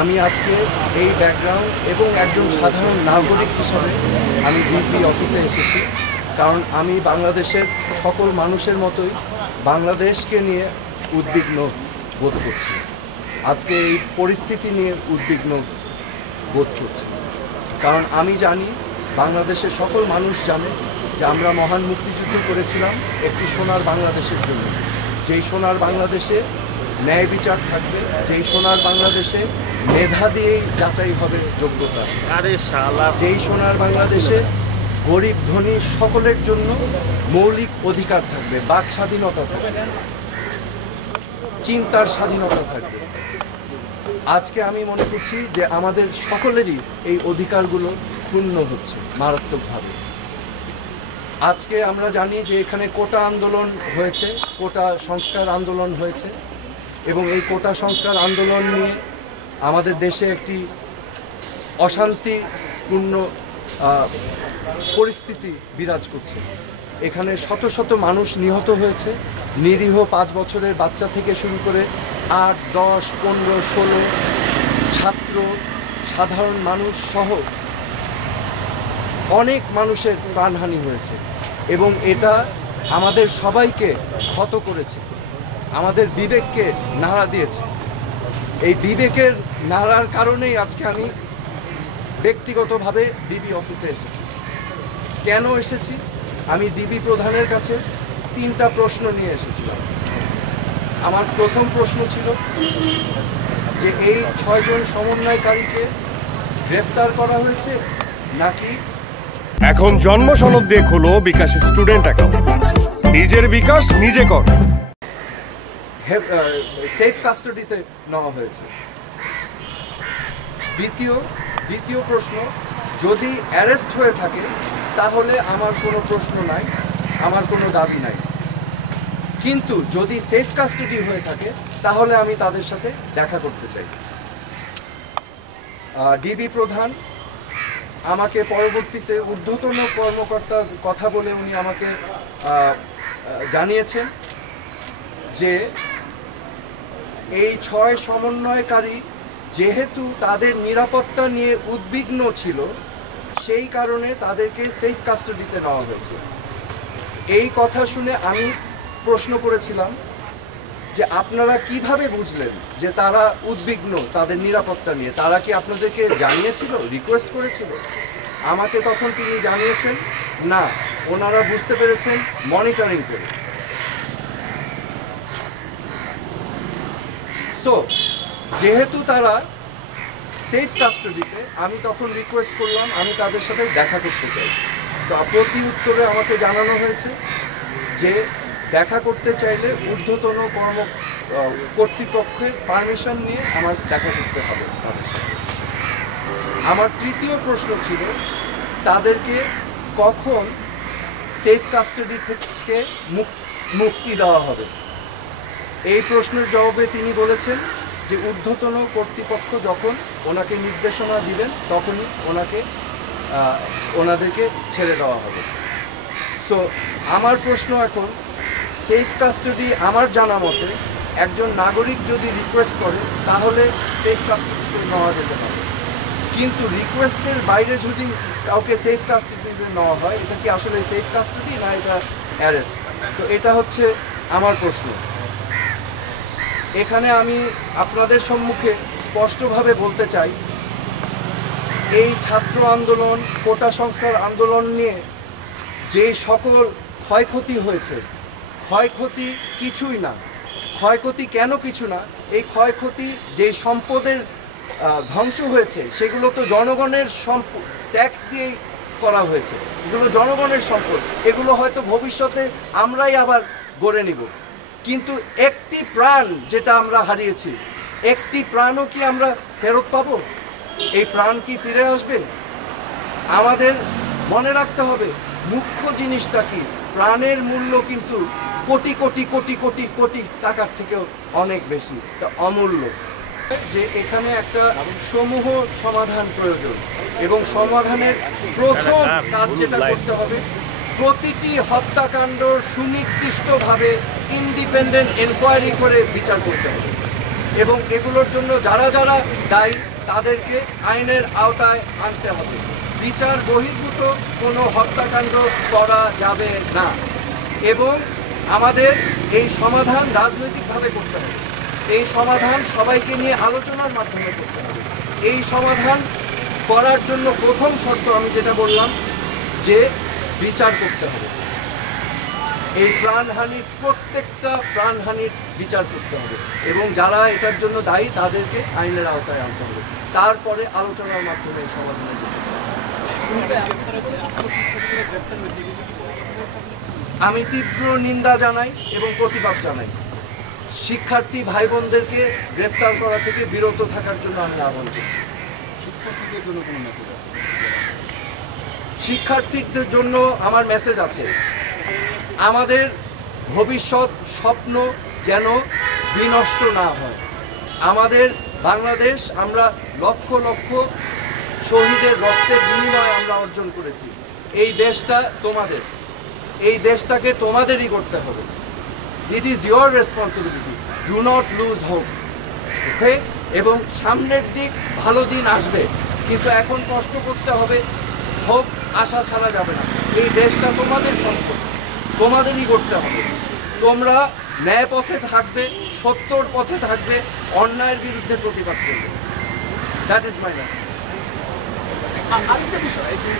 আমি আজকে এই ব্যাকগ্রাউন্ড এবং একজন সাধারণ নাগরিক হিসাবে আমি ডিবি অফিসে এসেছি, কারণ আমি বাংলাদেশের সকল মানুষের মতোই বাংলাদেশকে নিয়ে উদ্বিগ্ন বোধ করছি। আজকে এই পরিস্থিতি নিয়ে উদ্বিগ্ন বোধ করছি, কারণ আমি জানি, বাংলাদেশের সকল মানুষ জানে যে আমরা মহান মুক্তিযুদ্ধ করেছিলাম একটি সোনার বাংলাদেশের জন্য। যেই সোনার বাংলাদেশে ন্যায় বিচার থাকবে, যেই সোনার বাংলাদেশে মেধা দিয়েই যাচাই হবে যোগ্যতা, যেই সোনার বাংলাদেশে গরিব ধনী সকলের জন্য মৌলিক অধিকার থাকবে, বাক স্বাধীনতা থাকবে, চিন্তার স্বাধীনতা থাকবে। আজকে আমি মনে করছি যে আমাদের সকলেরই এই অধিকারগুলো ক্ষুণ্ণ হচ্ছে মারাত্মকভাবে। আজকে আমরা জানি যে এখানে কোটা আন্দোলন হয়েছে, কোটা সংস্কার আন্দোলন হয়েছে, এবং এই কোটা সংস্কার আন্দোলন নিয়ে আমাদের দেশে একটি অশান্তিপূর্ণ পরিস্থিতি বিরাজ করছে। এখানে শত শত মানুষ নিহত হয়েছে, নিরীহ 5 বছরের বাচ্চা থেকে শুরু করে 8, 10, 15, 16 ছাত্র, সাধারণ মানুষ সহ অনেক মানুষের প্রাণহানি হয়েছে, এবং এটা আমাদের সবাইকে ক্ষত করেছে, আমাদের বিবেককে নাড়া দিয়েছে। এই বিবেকের নাড়ার কারণেই আজকে আমি ব্যক্তিগতভাবে ডিবি অফিসে এসেছি। কেন এসেছি? আমি ডিবি প্রধানের কাছে 3টা প্রশ্ন নিয়ে এসেছিলাম। আমার প্রথম প্রশ্ন ছিল যে এই 6 জন সমন্বয়কারীকে গ্রেফতার করা হয়েছে নাকি। এখন জন্ম সনদ দিয়ে খোলো বিকাশ স্টুডেন্ট অ্যাকাউন্ট, নিজের বিকাশ নিজে কর। সেফ কাস্টাডিতে নেওয়া হয়েছে। দ্বিতীয় প্রশ্ন, যদি অ্যারেস্ট হয়ে থাকে তাহলে আমার কোনো প্রশ্ন নাই, আমার কোনো দাবি নাই, কিন্তু যদি সেফ কাস্টাডি হয়ে থাকে তাহলে আমি তাদের সাথে দেখা করতে চাই। ডিবি প্রধান আমাকে পরবর্তীতে ঊর্ধ্বতন কর্মকর্তার কথা বলে উনি আমাকে জানিয়েছেন যে এই 6 সমন্বয়কারী যেহেতু তাদের নিরাপত্তা নিয়ে উদ্বিগ্ন ছিল, সেই কারণে তাদেরকে সেফ কাস্টাডিতে নেওয়া হয়েছে। এই কথা শুনে আমি প্রশ্ন করেছিলাম যে আপনারা কিভাবে বুঝলেন যে তারা উদ্বিগ্ন তাদের নিরাপত্তা নিয়ে? তারা কি আপনাদেরকে জানিয়েছিল, রিকোয়েস্ট করেছিল? আমাকে তখন তিনি জানিয়েছেন না, ওনারা বুঝতে পেরেছেন মনিটরিং করে। সো যেহেতু তারা সেফ কাস্টাডিতে, আমি তখন রিকোয়েস্ট করলাম আমি তাদের সাথে দেখা করতে চাই। তো প্রতি উত্তরে আমাকে জানানো হয়েছে যে দেখা করতে চাইলে ঊর্ধ্বতন কর্তৃপক্ষের পারমিশন নিয়ে আমার দেখা করতে হবে তাদের সাথে। আমার তৃতীয় প্রশ্ন ছিল তাদেরকে কখন সেফ কাস্টাডি থেকে মুক্তি দেওয়া হবে। এই প্রশ্নের জবাবে তিনি বলেছেন যে ঊর্ধ্বতন কর্তৃপক্ষ যখন ওনাকে নির্দেশনা দিবেন তখনই ওনাদেরকে ছেড়ে দেওয়া হবে। সো আমার প্রশ্ন এখন, সেফ কাস্টাডি আমার জানা মতে একজন নাগরিক যদি রিকোয়েস্ট করে তাহলে সেফ কাস্টাডিতে নেওয়া যেতে পারে, কিন্তু রিকোয়েস্টের বাইরে যদি কাউকে সেফ কাস্টাডিতে নেওয়া হয়, এটা কি আসলে সেফ কাস্টাডি না এটা অ্যারেস্ট? তো এটা হচ্ছে আমার প্রশ্ন। এখানে আমি আপনাদের সম্মুখে স্পষ্টভাবে বলতে চাই, এই ছাত্র আন্দোলন, কোটা সংস্কার আন্দোলন নিয়ে যে সকল ক্ষয়ক্ষতি হয়েছে, ক্ষয়ক্ষতি কিছুই না। ক্ষয়ক্ষতি কেন কিছু না? এই ক্ষয়ক্ষতি যে সম্পদের ধ্বংস হয়েছে সেগুলো তো জনগণের ট্যাক্স দিয়েই করা হয়েছে, এগুলো জনগণের সম্পদ, এগুলো হয়তো ভবিষ্যতে আমরাই আবার গড়ে নিব। কিন্তু একটি প্রাণ যেটা আমরা হারিয়েছি, একটি প্রাণও কি আমরা ফেরত পাবো? এই প্রাণ কি ফিরে আসবে? আমাদের মনে রাখতে হবে মুখ্য জিনিসটা কি, প্রাণের মূল্য কিন্তু কোটি কোটি কোটি কোটি কোটি টাকার থেকেও অনেক বেশি, এটা অমূল্য। যে এখানে একটা সমূহ সমাধান প্রয়োজন, এবং সমাধানের প্রথম কাজ যেটা করতে হবে, প্রতিটি হত্যাকাণ্ড সুনির্দিষ্টভাবে ইন্ডিপেন্ডেন্ট এনকোয়ারি করে বিচার করতে হবে। এবং এগুলোর জন্য যারা যারা দায়ী তাদেরকে আইনের আওতায় আনতে হবে। বিচার বহির্ভূত কোনো হত্যাকাণ্ড করা যাবে না এবং আমাদের এই সমাধান রাজনৈতিকভাবে করতে হবে। এই সমাধান সবাইকে নিয়ে আলোচনার মাধ্যমে করতে হবে। এই সমাধান করার জন্য প্রথম শর্ত আমি যেটা বললাম যে বিচার করতে হবে। এই প্রাণহানির প্রত্যেকটা প্রাণহানির বিচার করতে হবে এবং যারা এটার জন্য দায়ী তাদেরকে আইনের আওতায় আনতে হবে। তারপরে আলোচনার মাধ্যমে এই সমাধানের জন্য আমি তীব্র নিন্দা জানাই এবং প্রতিবাদ জানাই। শিক্ষার্থী ভাই বোনদেরকে গ্রেফতার করা থেকে বিরত থাকার জন্য আমি আহ্বান করছি। শিক্ষার্থীদের জন্য কোনো মেসেজ আছে? শিক্ষার্থীদের জন্য আমার মেসেজ আছে, আমাদের ভবিষ্যৎ স্বপ্ন যেন বিনষ্ট না হয়। আমাদের বাংলাদেশ আমরা লক্ষ লক্ষ শহীদের রক্তের বিনিময়ে আমরা অর্জন করেছি। এই দেশটা তোমাদের, এই দেশটাকে তোমাদেরই করতে হবে। It is your responsibility, do not lose hope. Okay, এবং সামনের দিক ভালো দিন আসবে, কিন্তু এখন কষ্ট করতে হবে, হোপ আশা ছাড়া যাবে না। এই দেশটা তোমাদের সম্পদ, তোমাদেরই করতে হবে। তোমরা ন্যায় পথে থাকবে, সত্যর পথে থাকবে, অন্যায়ের বিরুদ্ধে প্রতিবাদ করবে। That is my message. আরেকটা বিষয় যে